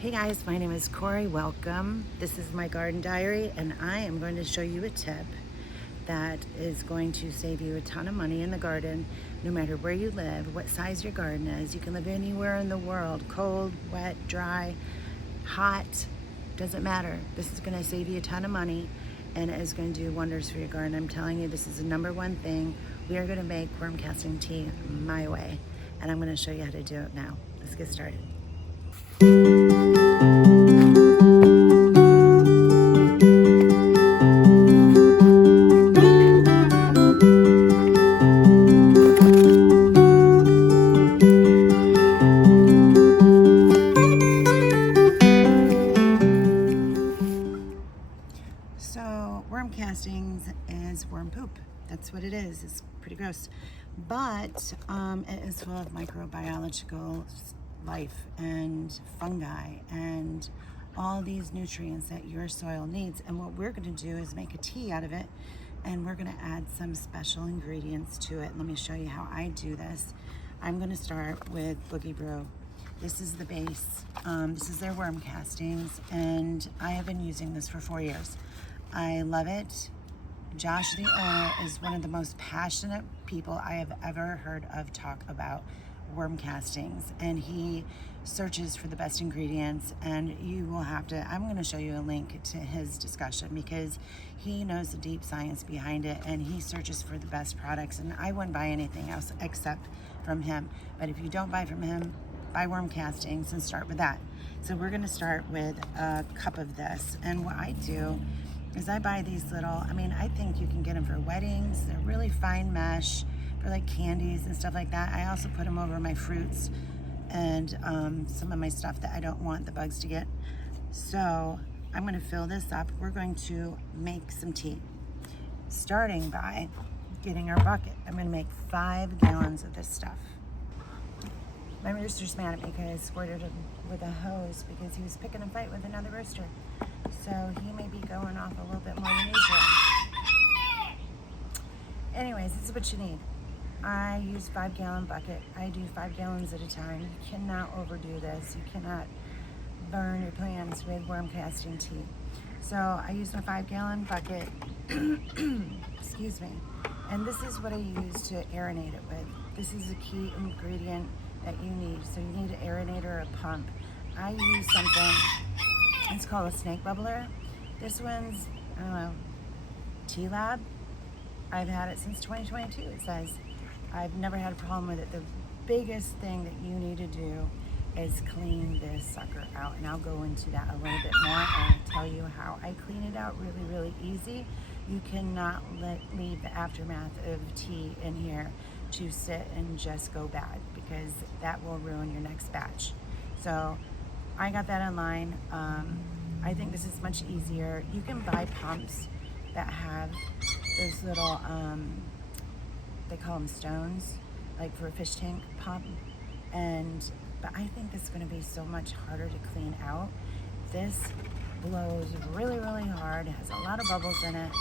Hey guys, my name is Corey. Welcome. This is my garden diary, and I am going to show you a tip that is going to save you a ton of money in the garden, no matter where you live, what size your garden is. You can live anywhere in the world, cold, wet, dry, hot, doesn't matter. This is going to save you a ton of money and it is going to do wonders for your garden. I'm telling you, this is the number one thing. We are going to make worm casting tea my way, and I'm going to show you how to do it now. Let's get started. So worm castings is worm poop. That's what it is. It's pretty gross, but it is full of microbiological life and fungi and all these nutrients that your soil needs. And what we're going to do is make a tea out of it, and we're going to add some special ingredients to it. Let me show you how I do this. I'm going to start with Boogie Brew. This is the base. This is their worm castings, and I have been using this for 4 years. I love it. Josh, the owner, is one of the most passionate people I have ever heard of talk about worm castings, and he searches for the best ingredients, and you will have to, I'm going to show you a link to his discussion because he knows the deep science behind it, and he searches for the best products, and I wouldn't buy anything else except from him. But if you don't buy from him, buy worm castings and start with that. So we're going to start with a cup of this, and what I do is I buy these little, I think you can get them for weddings. They're really fine mesh for like candies and stuff like that. I also put them over my fruits and some of my stuff that I don't want the bugs to get. So I'm going to fill this up. We're going to make some tea, starting by getting our bucket. I'm going to make 5 gallons of this stuff. My rooster's mad at me because I squirted him with a hose because he was picking a fight with another rooster. So he may be going off a little bit more than usual. Anyways, this is what you need. I use 5-gallon bucket. I do 5 gallons at a time. You cannot overdo this. You cannot burn your plants with worm casting tea. So I use my 5-gallon bucket. Excuse me. And this is what I use to aerate it with. This is a key ingredient that you need. So you need an aerator or a pump. I use something, it's called a snake bubbler. This one's, I don't know, T-Lab. I've had it since 2022, it says. I've never had a problem with it. The biggest thing that you need to do is clean this sucker out, and I'll go into that a little bit more and tell you how I clean it out really, really easy. You cannot leave the aftermath of tea in here to sit and just go bad, because that will ruin your next batch. So I got that online. I think this is much easier. You can buy pumps that have those little, they call them stones, like for a fish tank pump. But I think this is going to be so much harder to clean out. This blows really, really hard. It has a lot of bubbles in it.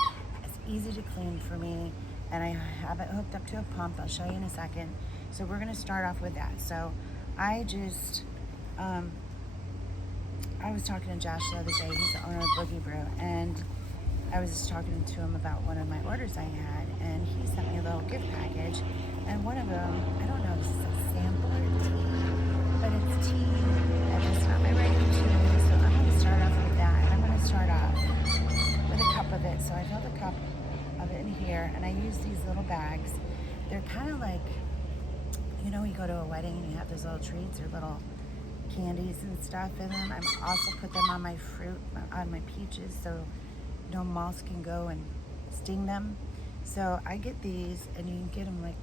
It's easy to clean for me, and I have it hooked up to a pump. I'll show you in a second. So we're going to start off with that. So I just, I was talking to Josh the other day. He's the owner of Boogie Brew, and I was just talking to him about one of my orders I had, and he sent me a little gift package, and one of them, I don't know, this is a sampler tea, but it's tea, and it's not my regular tea, so I'm going to start off with that, and I'm going to start off with a cup of it. So I filled a cup of it in here, and I use these little bags. They're kind of like, you know, you go to a wedding and you have those little treats or little candies and stuff in them. I also put them on my fruit, on my peaches, so no moths can go and sting them. So I get these, and you can get them like,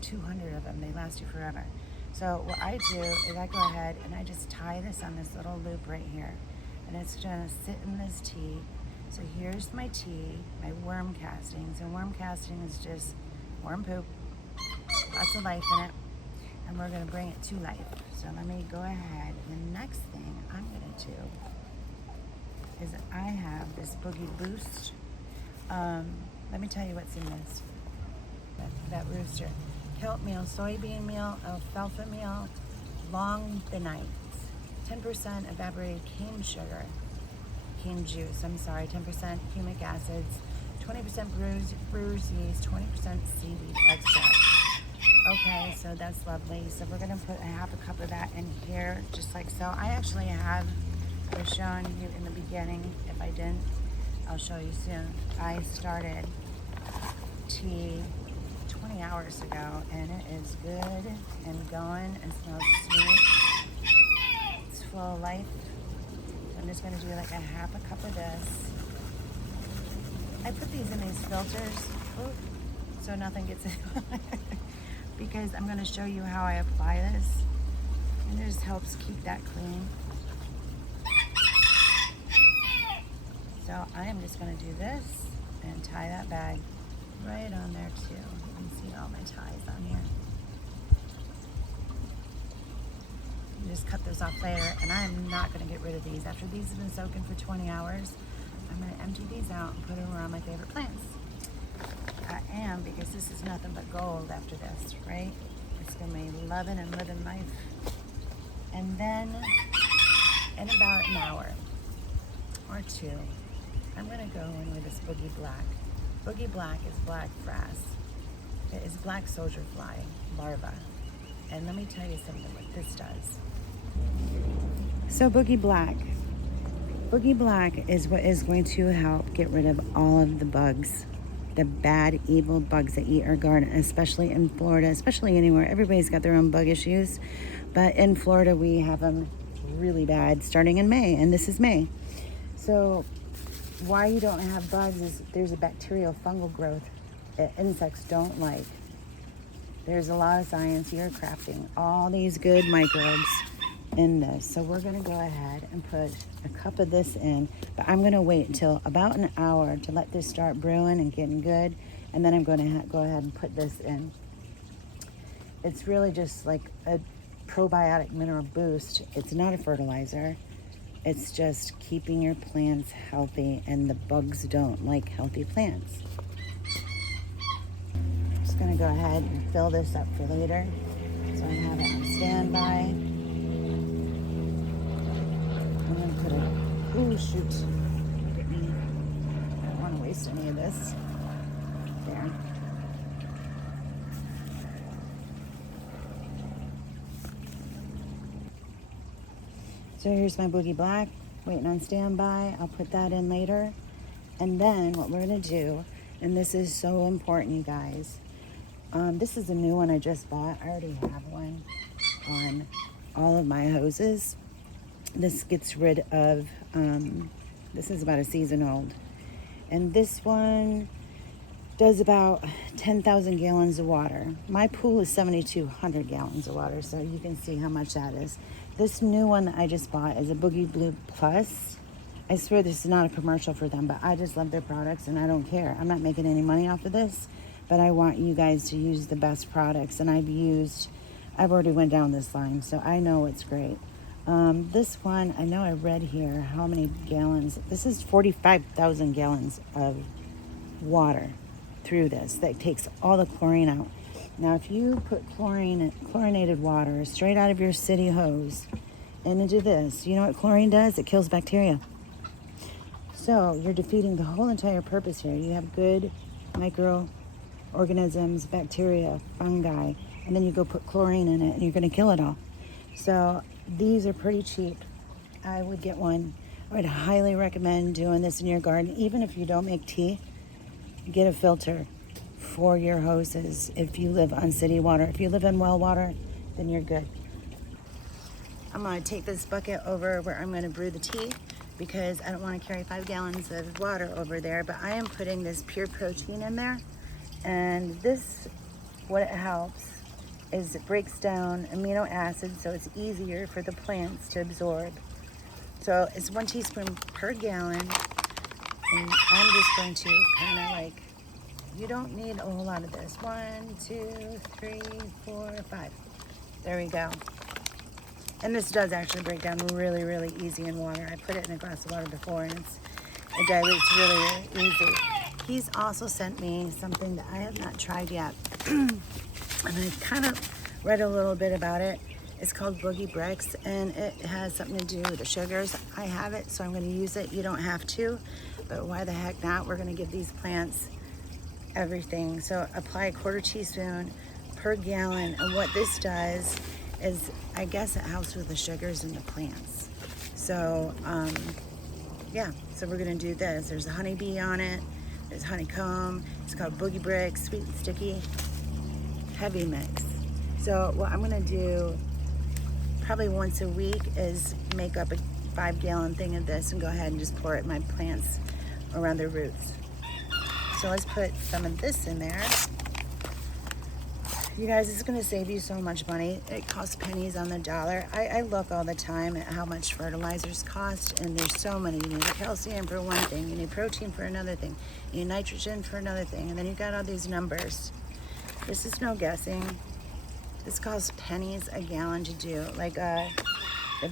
200 of them. They last you forever. So what I do is I go ahead and I just tie this on this little loop right here, and it's gonna sit in this tea. So here's my tea, my worm castings, and worm casting is just worm poop, lots of life in it, and we're gonna bring it to life. So let me go ahead. The next thing I'm gonna do is I have this Boogie Boost. Let me tell you what's in this. That rooster. Kelp meal, soybean meal, alfalfa meal, long benites. 10% evaporated cane sugar, cane juice, I'm sorry, 10% humic acids, 20% brewer's yeast, 20% seaweed extract. Okay, so that's lovely. So we're gonna put a half a cup of that in here, just like so. I was showing you in the beginning. If I didn't, I'll show you soon. I started tea 20 hours ago, and it is good and going and smells sweet. It's full of life. I'm just gonna do like a half a cup of this. I put these in these filters, so nothing gets in because I'm gonna show you how I apply this, and it just helps keep that clean. So I am just gonna do this and tie that bag right on there too. You can see all my ties on here. You just cut those off later, and I'm not gonna get rid of these. After these have been soaking for 20 hours, I'm gonna empty these out and put them around my favorite plants. I am, because this is nothing but gold after this, right? It's gonna be loving and living life. And then in about an hour or two, I'm gonna go in with this Boogie Black. Boogie Black is black frass. It is black soldier fly larva. And let me tell you something what this does. So Boogie Black is what is going to help get rid of all of the bugs, the bad, evil bugs that eat our garden, especially in Florida, especially anywhere. Everybody's got their own bug issues, but in Florida we have them really bad starting in May, and this is May. So why you don't have bugs is there's a bacterial fungal growth that insects don't like. There's a lot of science here crafting all these good microbes in this. So we're gonna go ahead and put a cup of this in, but I'm gonna wait until about an hour to let this start brewing and getting good, and then I'm gonna go ahead and put this in. It's really just like a probiotic mineral boost. It's not a fertilizer. It's just keeping your plants healthy, and the bugs don't like healthy plants. I'm just gonna go ahead and fill this up for later. So I have it on standby. I'm gonna put it, oh shoot, look at me. I don't wanna waste any of this. There. So here's my Boogie Black, waiting on standby. I'll put that in later. And then what we're gonna do, and this is so important, you guys. This is a new one I just bought. I already have one on all of my hoses. This gets rid of, this is about a season old. And this one does about 10,000 gallons of water. My pool is 7,200 gallons of water, so you can see how much that is. This new one that I just bought is a Boogie Brew Plus. I swear this is not a commercial for them, but I just love their products and I don't care. I'm not making any money off of this, but I want you guys to use the best products. And I've already went down this line, so I know it's great. This one, I know I read here how many gallons. This is 45,000 gallons of water through this. That takes all the chlorine out. Now, if you put chlorinated water straight out of your city hose and into this, you know what chlorine does? It kills bacteria. So you're defeating the whole entire purpose here. You have good microorganisms, bacteria, fungi, and then you go put chlorine in it and you're gonna kill it all. So these are pretty cheap. I would get one. I would highly recommend doing this in your garden. Even if you don't make tea, get a filter for your hoses if you live on city water. If you live in well water, then you're good. I'm gonna take this bucket over where I'm gonna brew the tea because I don't wanna carry 5 gallons of water over there, but I am putting this pure protein in there. And this, what it helps is it breaks down amino acids, so it's easier for the plants to absorb. So it's 1 teaspoon per gallon. And I'm just going to kind of like, you don't need a whole lot of this. 1, 2, 3, 4, 5. There we go. And this does actually break down really, really easy in water. I put it in a glass of water before and it dilutes really, really easy. He's also sent me something that I have not tried yet. And I kind of read a little bit about it. It's called Boogie Bricks, and it has something to do with the sugars. I have it, so I'm going to use it. You don't have to, but why the heck not? We're going to give these plants everything. So apply a 1/4 teaspoon per gallon, and what this does is, I guess it helps with the sugars in the plants. So yeah, so we're going to do this. There's a honeybee on it. There's honeycomb. It's called Boogie Bricks, sweet and sticky, heavy mix. So what I'm going to do probably once a week is make up a 5-gallon thing of this and go ahead and just pour it in my plants around their roots. So let's put some of this in there. You guys, it's going to save you so much money. It costs pennies on the dollar. I look all the time at how much fertilizers cost, and there's so many. You need calcium for one thing, you need protein for another thing, you need nitrogen for another thing, and then you've got all these numbers. This is no guessing. This costs pennies a gallon to do. Like a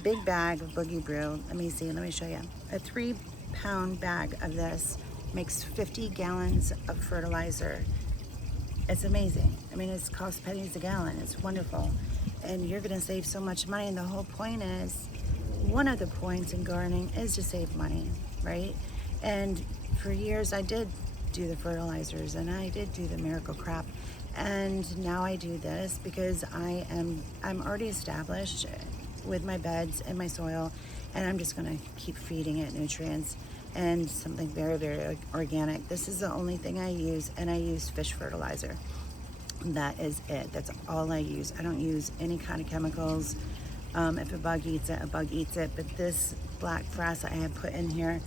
big bag of Boogie Brew. Let me see, let me show you. A 3-pound bag of this makes 50 gallons of fertilizer. It's amazing. I mean, it's cost pennies a gallon. It's wonderful. And you're gonna save so much money. And the whole point is, one of the points in gardening is to save money, right? And for years I did do the fertilizers and I did do the miracle crop. And now I do this because I'm already established with my beds and my soil, and I'm just gonna keep feeding it nutrients and something very, very organic. This is the only thing I use, and I use fish fertilizer. That is it. That's all I use. I don't use any kind of chemicals. If a bug eats it, a bug eats it. But this black frass I have put in here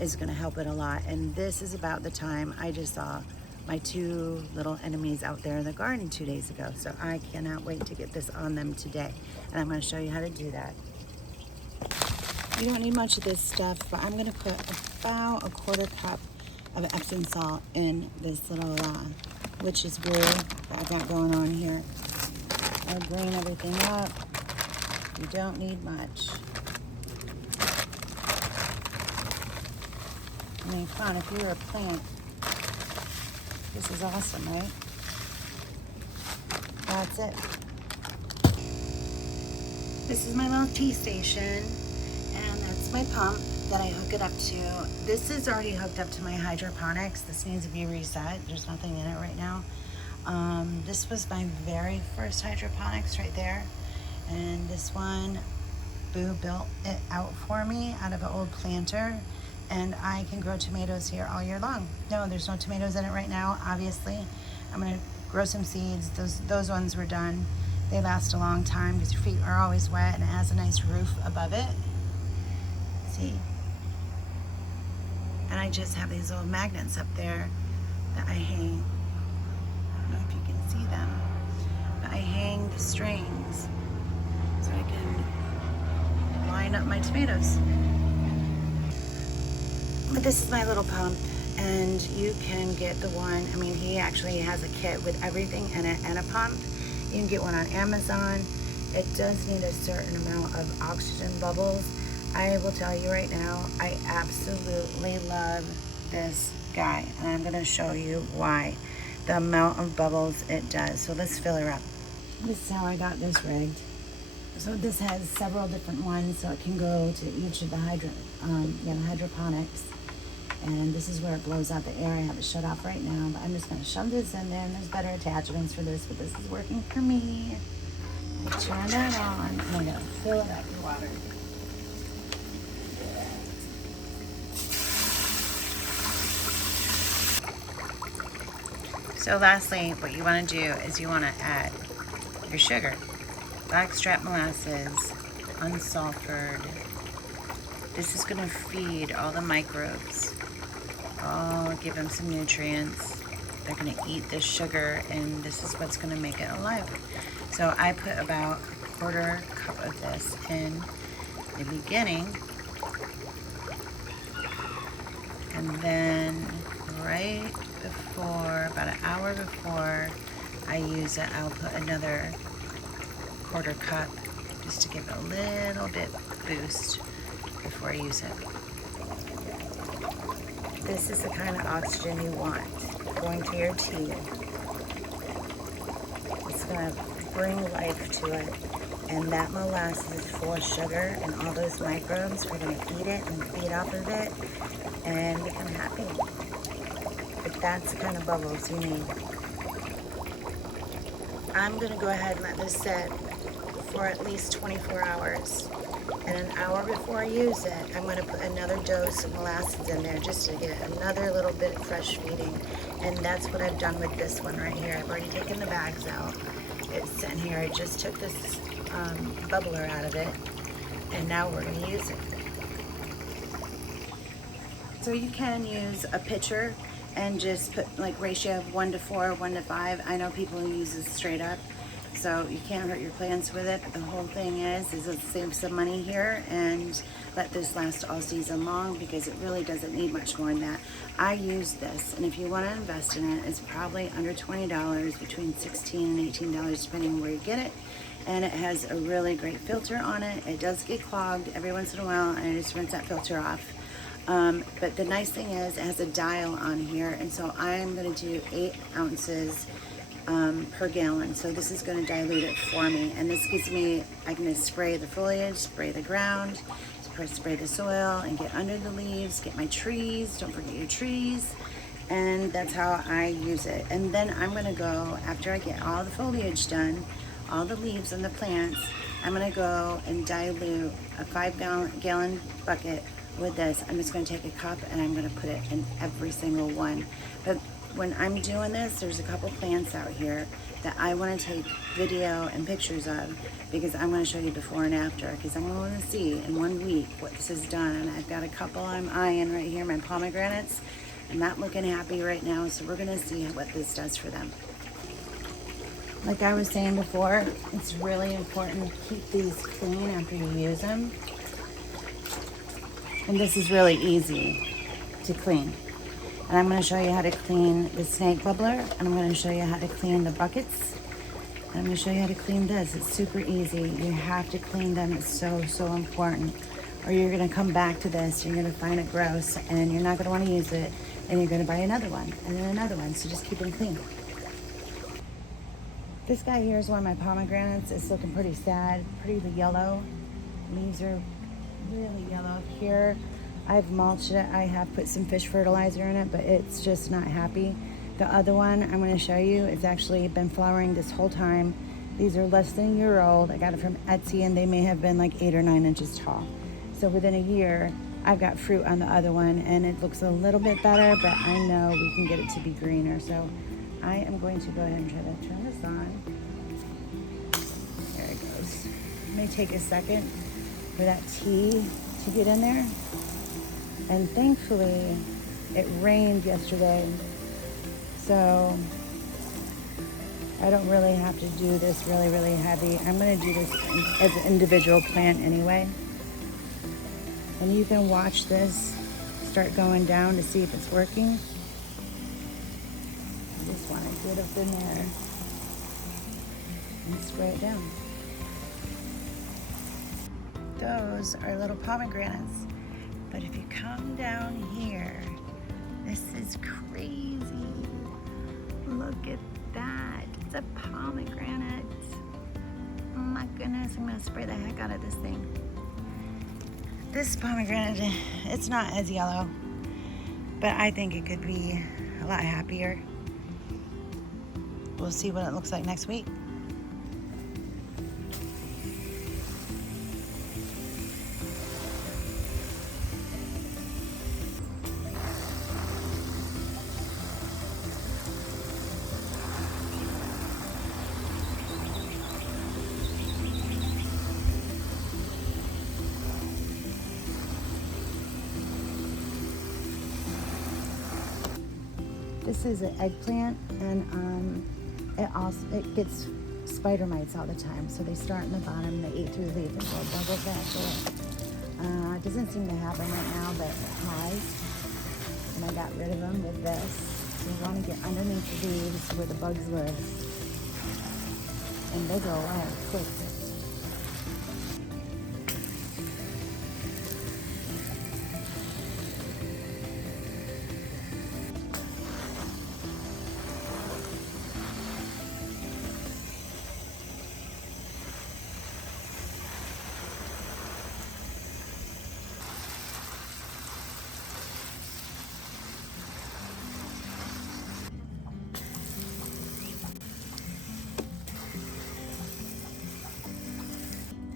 is gonna help it a lot. And this is about the time I just saw my 2 little enemies out there in the garden 2 days ago. So I cannot wait to get this on them today. And I'm gonna show you how to do that. You don't need much of this stuff, but I'm gonna put about a 1/4 cup of Epsom salt in this little witch's brew that I've got going on here. I'll green everything up. You don't need much. I mean, come on, if you're a plant, this is awesome, right? That's it. This is my little tea station, and that's my pump that I hook it up to. This is already hooked up to my hydroponics. This needs to be reset. There's nothing in it right now. This was my very first hydroponics right there. And this one, Boo built it out for me out of an old planter. And I can grow tomatoes here all year long. No, there's no tomatoes in it right now, obviously. I'm gonna grow some seeds. Those ones were done. They last a long time because your feet are always wet, and it has a nice roof above it. See? And I just have these little magnets up there that I hang. I don't know if you can see them, but I hang the strings so I can line up my tomatoes. But this is my little pump, and you can get the one, I mean, he actually has a kit with everything in it and a pump. You can get one on Amazon. It does need a certain amount of oxygen bubbles. I will tell you right now, I absolutely love this guy, and I'm gonna show you why. The amount of bubbles it does. So let's fill her up. This is how I got this rigged. So this has several different ones, so it can go to each of the hydroponics. And this is where it blows out the air. I have it shut off right now, but I'm just gonna shove this in there, and there's better attachments for this, but this is working for me. I turn that on, and I'm gonna fill it up with water. So lastly, what you wanna do is you wanna add your sugar, blackstrap molasses, unsulfured. This is gonna feed all the microbes. Give them some nutrients. They're gonna eat this sugar, and this is what's gonna make it alive. So I put about a 1/4 cup of this in the beginning, and then right before, about an hour before I use it, I'll put another 1/4 cup just to give it a little bit boost before I use it. This is the kind of oxygen you want going to your tea. It's gonna bring life to it, And that molasses is full of sugar, and all those microbes are going to eat it and feed off of it and become happy. But that's the kind of bubbles you need. I'm going to go ahead and let this set for at least 24 hours. And an hour before I use it, I'm going to put another dose of molasses in there just to get another little bit fresh feeding. And that's what I've done with this one right here. I've already taken the bags out. It's sitting here. I just took this bubbler out of it, and now we're going to use it. So you can use a pitcher and just put like ratio of 1 to 4, 1 to 5. I know people who use this straight up, so you can't hurt your plants with it. But the whole thing is let's save some money here and let this last all season long, because it really doesn't need much more than that. I use this, and if you want to invest in it, it's probably under $20, between $16 and $18 depending where you get it. And it has a really great filter on it. It does get clogged every once in a while, and I just rinse that filter off. But the nice thing is it has a dial on here, and so I'm going to do 8 ounces per gallon. So this is going to dilute it for me, and this gives me, I can just spray the foliage, spray the ground, spray the soil, and get under the leaves, get my trees, don't forget your trees. And that's how I use it. And then I'm going to go, after I get all the foliage done, all the leaves on the plants, I'm going to go and dilute a 5-gallon bucket with this. I'm just going to take a cup and I'm going to put it in every single one. But when I'm doing this, there's a couple plants out here that I want to take video and pictures of, because I'm going to show you before and after, because I'm going to see in 1 week what this has done. And I've got a couple I'm eyeing right here, my pomegranates. I'm not looking happy right now, so we're going to see what this does for them. Like I was saying before, it's really important to keep these clean after you use them. And this is really easy to clean. And I'm going to show you how to clean the snake bubbler, and I'm going to show you how to clean the buckets. And I'm going to show you how to clean this. It's super easy. You have to clean them. It's so, so important. Or you're going to come back to this, you're going to find it gross, and you're not going to want to use it, and you're going to buy another one, and then another one. So just keep them clean. This guy here is one of my pomegranates. It's looking pretty sad, pretty yellow. Leaves are really yellow. Here, I've mulched it. I have put some fish fertilizer in it, but it's just not happy. The other one I'm going to show you, it's actually been flowering this whole time. These are less than a year old. I got it from Etsy, and they may have been like 8 or 9 inches tall. So within a year, I've got fruit on the other one, and it looks a little bit better, but I know we can get it to be greener. So I am going to go ahead and try to turn this on. There it goes. It may take a second for that tea to get in there. And thankfully, it rained yesterday, so I don't really have to do this really, really heavy. I'm going to do this as an individual plant anyway. And you can watch this start going down to see if it's working. I just want to get up in there and spray it down. Those are little pomegranates. But if you come down here, this is crazy. Look at that. It's a pomegranate. Oh my goodness, I'm gonna spray the heck out of this thing. This pomegranate, it's not as yellow, but I think it could be a lot happier. We'll see what it looks like next week. This is an eggplant, and it gets spider mites all the time. So they start in the bottom, they eat through the leaf, and go back. It doesn't seem to happen right now, but it has. And I got rid of them with this. So you want to get underneath the leaves where the bugs live, and they go away quick.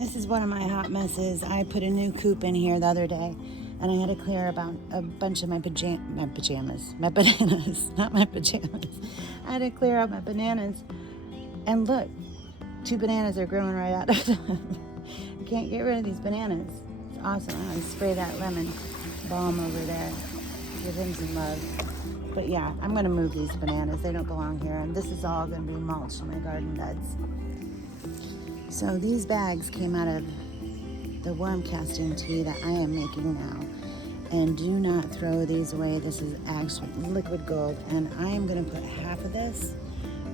This is one of my hot messes. I put a new coop in here the other day, and I had to clear about a bunch of my bananas, not my pajamas. I had to clear out my bananas, and look, 2 bananas are growing right out of them. I can't get rid of these bananas. It's awesome. I'm gonna spray that lemon balm over there. Give him some love. But yeah, I'm gonna move these bananas. They don't belong here, and this is all gonna be mulch in my garden beds. So these bags came out of the worm casting tea that I am making now. And do not throw these away. This is actually liquid gold. And I am gonna put half of this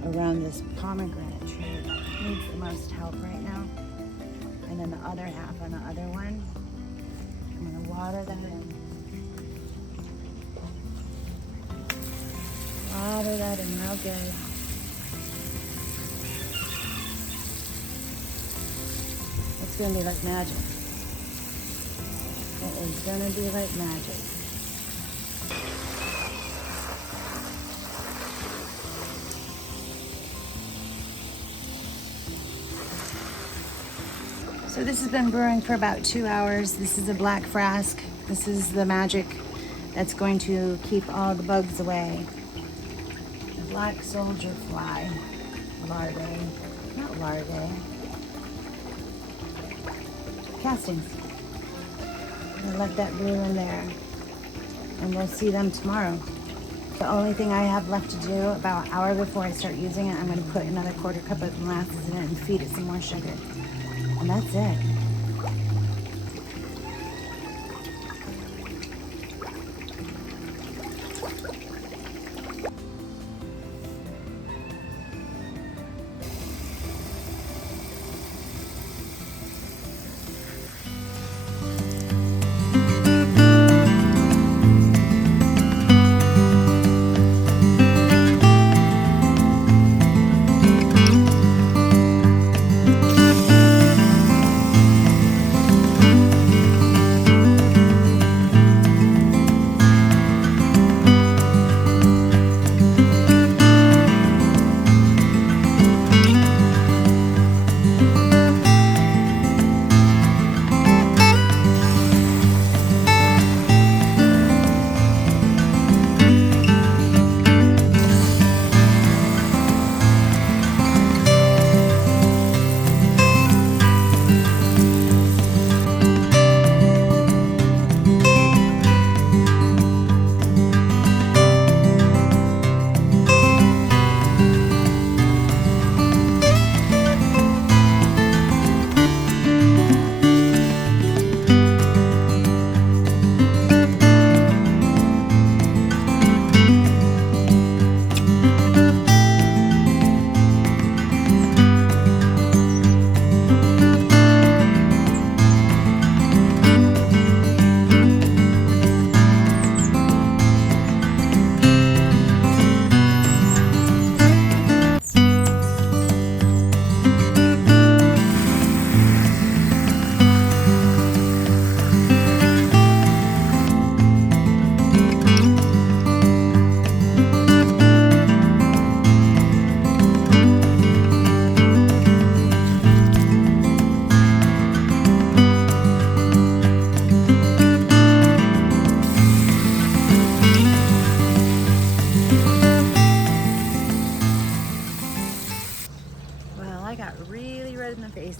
around this pomegranate tree that needs the most help right now. And then the other half on the other one. I'm gonna water that in. Water that in real good. It's gonna be like magic. It is gonna be like magic. So this has been brewing for about 2 hours. This is a black frask. This is the magic that's going to keep all the bugs away. The black soldier fly larvae, not larvae, castings. I'm gonna let that brew in there, and we'll see them tomorrow. The only thing I have left to do about an hour before I start using it, I'm gonna put another 1/4 cup of molasses in it and feed it some more sugar. And that's it.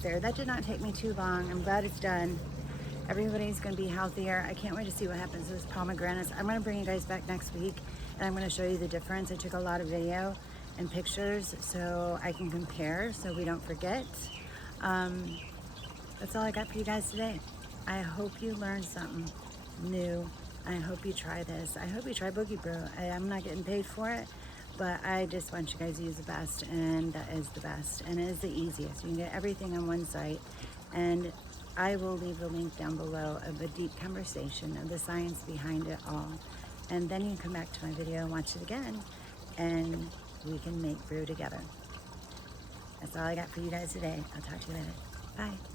There. That did not take me too long. I'm glad it's done. Everybody's going to be healthier. I can't wait to see what happens with pomegranates. I'm going to bring you guys back next week, and I'm going to show you the difference. I took a lot of video and pictures so I can compare so we don't forget. That's all I got for you guys today. I hope you learned something new. I hope you try this. I hope you try Boogie Brew. I'm not getting paid for it, but I just want you guys to use the best, and that is the best, and it is the easiest. You can get everything on one site, and I will leave the link down below of a deep conversation of the science behind it all. And then you can come back to my video and watch it again, and we can make brew together. That's all I got for you guys today. I'll talk to you later. Bye.